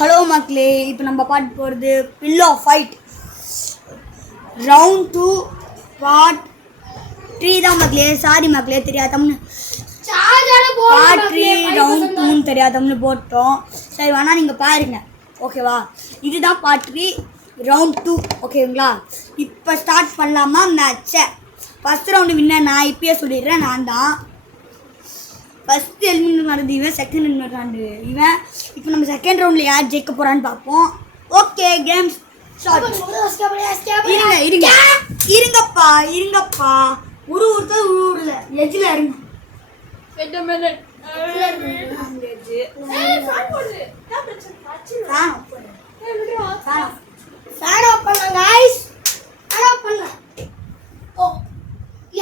Hello மக்களே, இப்போ நம்ம பார்த்து போகிறது பில்லோ ஃபைட் ரவுண்ட் 2 பார்ட் 3 தான் மக்களே. சாரி மக்களே, தெரியாதம்னு பார்ட் 3 ரவுண்ட் 2ன்னு தெரியாதம்னு போட்டோம். சரி வேணா நீங்கள் பாருங்க, ஓகேவா? இதுதான் பார்ட் 3 ரவுண்ட் 2, ஓகேங்களா? இப்போ ஸ்டார்ட் பண்ணலாமா மேட்சை? ஃபஸ்ட் ரவுண்டு வின்னர் நான் இப்பயே சொல்லிடுறேன், நான் தான். ஃபஸ்ட் எலிமினேட் பண்ணுறது இவன், செகண்ட் எலிமினேட் பண்ணுறது இவன். இப்போ நம்ம செகண்ட் ரவுண்டில் யார் ஜெயிக்க போகிறான்னு பார்ப்போம். ஓகே, கேம்ஸ் இருங்கப்பா ஒருத்தர் ஊரில் எஜ்ஜில் இருங்க.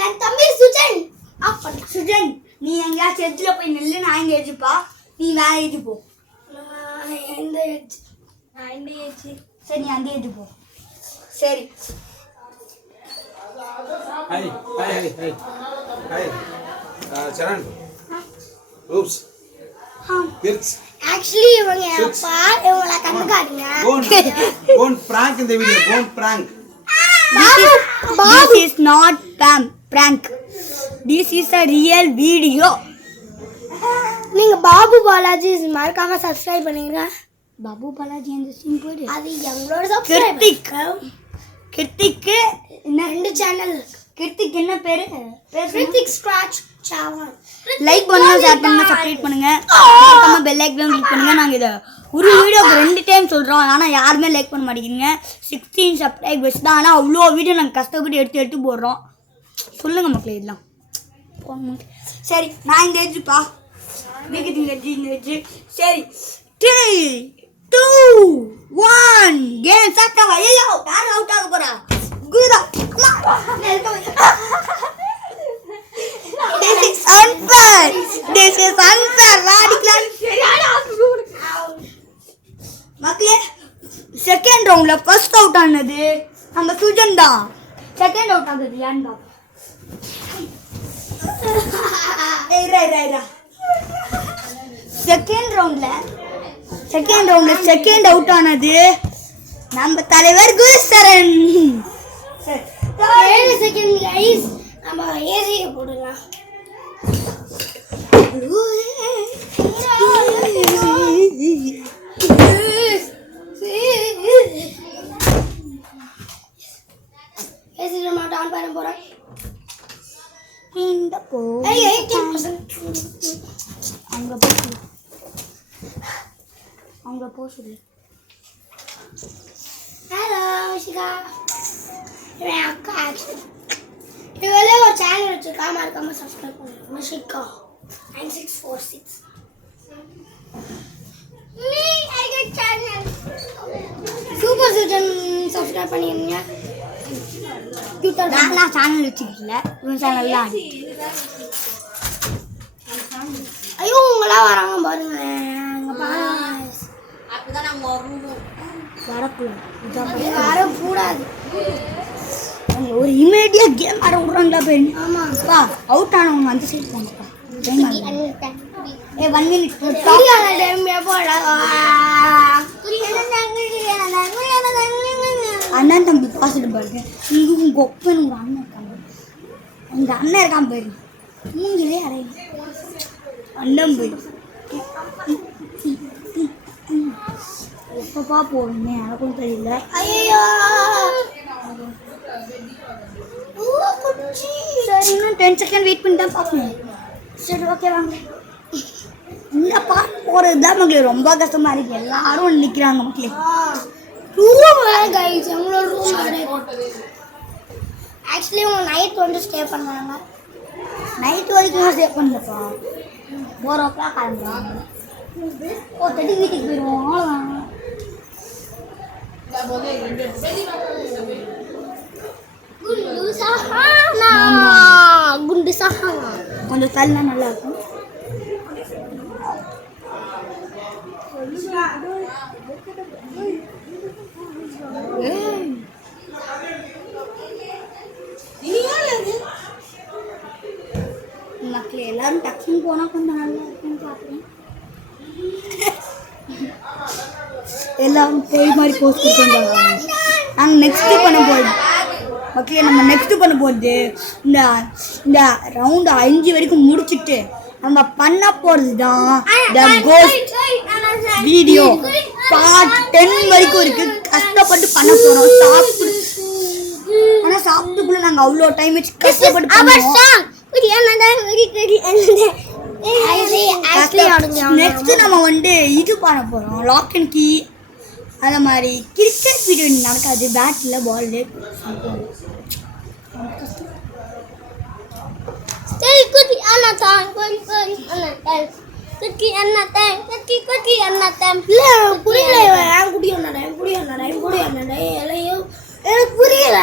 என் தம்பி சுஜன் சுஜன், நீ எங்கேயாச்சும் எஜ்ஜில் போய் நெல்லு. நான் இங்கே எஜ்ஜுப்பா, நீ வேற எஜ்ஜு போ. இந்த எஜ்ஜு சரி, நீ அந்த எஜ்ஜு போ. சரி, Charan, oops, kids. Actually இவங்க அப்பா இவங்கள கண்டுக்காதீங்க. Don't prank in the video. Don't prank. this is not prank. This is a real video. நீங்க பாபு பாலாஜி மறக்காம சப்ஸ்கிரைப் பண்ணுங்க. பாபு பாலாஜி அந்த சிம்பிள் அது எங்களோட சப்ஸ்கிரைப். கிருத்திக் என்ன 2 சேனல் இருக்கு. கிருத்திக் என்ன பேரு? கிருத்திக் ஸ்கிராட்ச் சாவன். லைக் பண்ணுங்க, ஷேர் பண்ணுங்க, சப்ஸ்கிரைப் பண்ணுங்க, மறக்காம பெல் ஐகான் கிளிக் பண்ணுங்க. நாங்க இத ஒரு வீடியோக்கு 2 டைம் சொல்றோம், ஆனா யாருமே லைக் பண்ண மாட்டேங்கிறீங்க. 16 சப்ஸ்கிரைபர்ஸ் தான், ஆனா அவ்வளோ வீடியோ நாங்கள் கஷ்டப்பட்டு எடுத்து போடுறோம். சொல்லுங்க மக்களே இதெல்லாம். சரி, நான் இந்த எஜ்ஜுப்பா, இந்த எஜ்ஜு. சரி, 3 2 1 கேம் ஸ்டார்ட் ஆகும். ஐயோ, யார் அவுட் ஆக போறா? Kurta. This is unfair. Radical. மக்களே, செகண்ட் ரவுண்ட்ல ஃபர்ஸ்ட் அவுட் ஆனது நம்ம சுஜன் தான். செகண்ட் அவுட் ஆனது யான் தான். செகண்ட் ரவுண்ட்ல செகண்ட் அவுட் ஆனது நம்ம தலைவர் குருசரன். 7 செகண்ட் गाइस, நம்ம ஏசிய போடலாம். ஏசி நம்ம ஆன் பண்ண போறோம். இந்த போ 18% அங்க போ சொல்லு. ஹலோ ஷிகா, இவன் அக்கா. இவளே ஒரு சேனல் வச்சிருக்கா, மறக்காம சப்ஸ்கிரைப் பண்ணுங்க. Shikha 9646 me I get channel super Sujan subscribe பண்ணிருங்க. நான் சேனல் வச்சுக்கல, இவன் சேனல் தான். ஐயோ, உங்களா வராங்க பாருங்க. அங்க பாருங்க, அப்பதான் நாங்க வருவோம். வரக்கூடாது. ஒரு இமீடியா கேம் ஆட விடுறாங்களா பேர்? ஆமாப்பா, அவுட் ஆனவங்க அந்த சைடு போங்கப்பா. ஏ 1 மினிட் அண்ணன் தம்பி பாசிட்டு பாருங்க. இங்கே உங்கள் ஒப்பன் உங்கள் அண்ணன் இருக்காங்க, உங்கள் அண்ணன் இருக்கான் பாருங்க. மூங்கிலே அடையும் அண்ணன் போய் எப்பப்பா போடுங்க, எனக்கும் தெரியல. ஐயோ, சரி, இன்னும் 10 செகண்ட் வெயிட் பண்ணி தான் பார்க்கணும். சரி, ஓகே வாங்க. இந்த பார்க்க போகிறது தான் மக்களே ரொம்ப கஷ்டமாக இருக்குது. எல்லாரும் நிற்கிறாங்க மக்களே. ரூம் வேற கைஸ், எங்களோட ரூம் வேற. ஆக்சுவலி அவங்க நைட் வந்து ஸ்டே பண்ணாங்க. நைட் வரைக்கும் ஸ்டே பண்ணலப்பா. 4 o'clock கிளம்புறாங்க. 4:30 வீட்டுக்கு போயிடுவோம். குண்டு சஹானா கொஞ்சம் தள்ளினா நல்லா இருக்கும். மக்களே எல்லாரும் டக்குன்னு போனால் கொஞ்சம் நல்லா இருக்குன்னு பார்க்குறேன். எல்லாம் போய் மாதிரி போஸ்ட் கொடுத்துருந்தாங்க. நாங்கள் நெக்ஸ்ட்டு பண்ண போகுது மக்களே, நம்ம நெக்ஸ்ட்டு பண்ண போகிறது இந்த இந்த ரவுண்டு 5 வரைக்கும் முடிச்சுட்டு நம்ம பண்ண போகிறது தான் த கோஸ்ட் வீடியோ பார்ட் 10 வரைக்கும் இருக்குது. கஷ்டப்பட்டு பண்ண போகிறோம். ஆனால் சாப்பிட்டுக்குள்ள நாங்கள் அவ்வளோ டைம் வச்சு கஷ்டப்பட்டு பண்ணுவோம். நெக்ஸ்ட் நம்ம வந்து இது பண்ண போகிறோம், லாக் அண்ட் கீ. அதே மாதிரி கிரிக்கெட் வீடியோ நடக்காது, பேட்டில் பால். எனக்கு புரியல.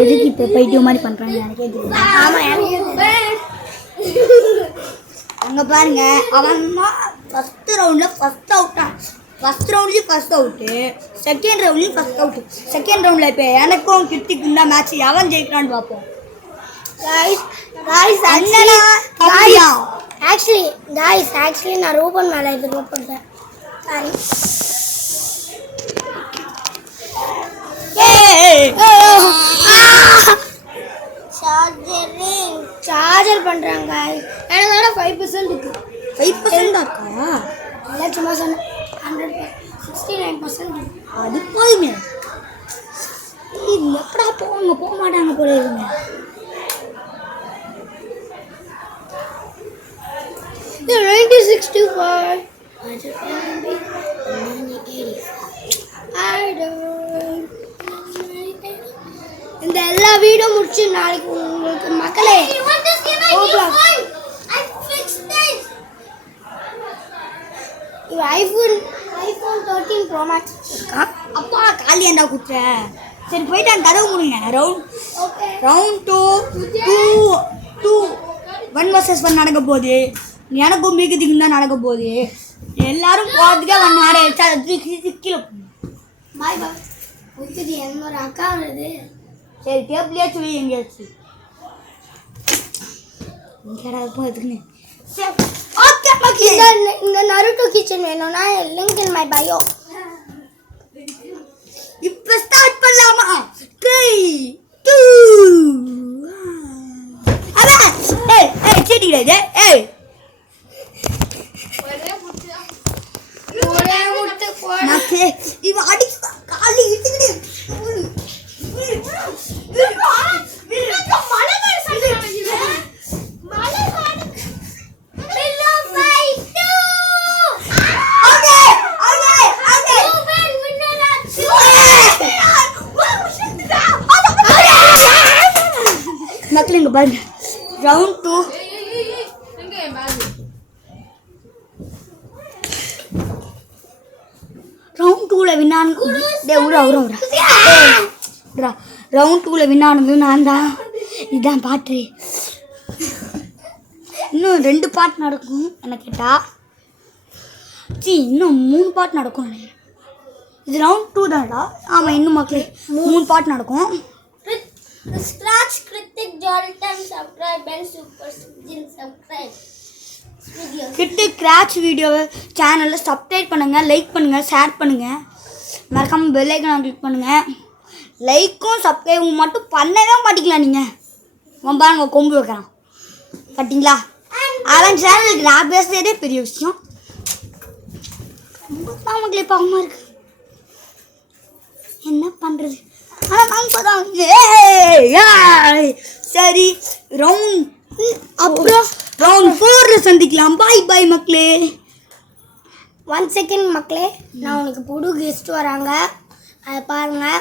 எதுக்கு இப்போ பைத்தியம் மாதிரி பண்ணுறாங்க எனக்கே தெரியல. அங்கே பாருங்க, அவன் ஃபஸ்ட்டு ரவுண்டில் ஃபஸ்ட் அவுட்டான். ஃபஸ்ட் ரவுண்ட்லேயும் ஃபஸ்ட் அவுட்டு, செகண்ட் ரவுண்ட்லேயும் ஃபஸ்ட் அவுட்டு. செகண்ட் ரவுண்டில் இப்போ எனக்கும் கிருத்திக்கும் தான் மேட்ச். எவன் ஜெயிக்கிறான்னு பார்ப்போம். ஆக்சுவலி நான் ரூபன் மேலே எதிர்பார்ப்பேன். சாரி. சார்ஜர் பண்ணுறாங்க. எனக்கு வேற 5% இருக்கு. 5% இருக்கா? இல்லை சும்மா சொன்னேன். 69% அது போதுமே. எப்படா போவாங்க, போக மாட்டாங்க போல இருங்க. இது 1965. இந்த எல்லா வீடியோ முடிச்சு நாளைக்கு உங்களுக்கு மக்களே ஐஃபோன் 13 ப்ரோ மேக்ஸ் இருக்கா? அப்பா காலி ஏண்டா குத்துற? சரி போயிட்டு அந்த கதவு முடிங்க. ரவுண்ட் 2 1 vs 1 நடக்க போகுது. எனக்கும் மிகுதிக்கும் தான் நடக்க போகுது. எல்லாரும் போகிறதுக்கே 1 hour ஆயிடுச்சு. அது கீழே பாய் பாய். ஒத்துது என்னோட அக்கா வருது. சரி டேபிளே சொல்லி எங்கேயாச்சு இங்கடா போகுதுன்னு. இந்த நருட்டோ கிச்சன் வேணும்னா லிங்க் இன் மை பயோ. இப்போ ஸ்டார்ட் பண்ணலாமா? 3 2 அதான். ஏய் சீட்டி கிடையாது. இவ அடி காலி இழுத்துக்கிட்டு மக்கள் இங்க பாருங்க. ரவுண்ட் 2 ரவுண்ட் 2ல வின்னானது ரவுண்ட் 2ல வின்னானது நான் தான். இதுதான் பாட்டு. இன்னும் 2 பாட்டு நடக்கும் என்ன கேட்டா. இன்னும் 3 பாட்டு நடக்கும். இது ரவுண்ட் 2 தான்டா. ஆமாம், இன்னும் மக்களே 3 பாட்டு நடக்கும். ஸ்க்ராட்ச் கிரிட்டிக் ஜால்டன் சப்ஸ்கிரைப் அண்ட் சூப்பர் ஜின் subscribe video. Critic scratch video சேனலில் சப்ஸ்கிரைப் பண்ணுங்கள், லைக் பண்ணுங்கள், ஷேர் பண்ணுங்கள். மறக்காமல் பெல் ஐக்கானை கிளிக் பண்ணுங்கள். லைக்கும் சப்ஸ்கிரைபும் மட்டும் பண்ணவே மாட்டிக்கலாம். நீங்கள் பாருங்க கொம்பு வைக்கிறான் பார்த்தீங்களா? அவன் சேனலுக்கு நான் பேசுகிறதே பெரிய விஷயம். ரொம்ப மக்களே பாவமாக இருக்கு. என்ன பண்ணுறது? ஆனால் நாங்கள் பார்த்தா சரி அப்புறம் ரவுண்ட் 4ல சந்திக்கலாம். பாய் பாய் மக்களே. 1 செகண்ட் மக்களே, நான் உனக்கு புது கெஸ்ட் வராங்க, அதை பாருங்கள்.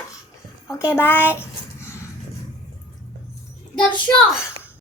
Okay bye. தர்ஷா.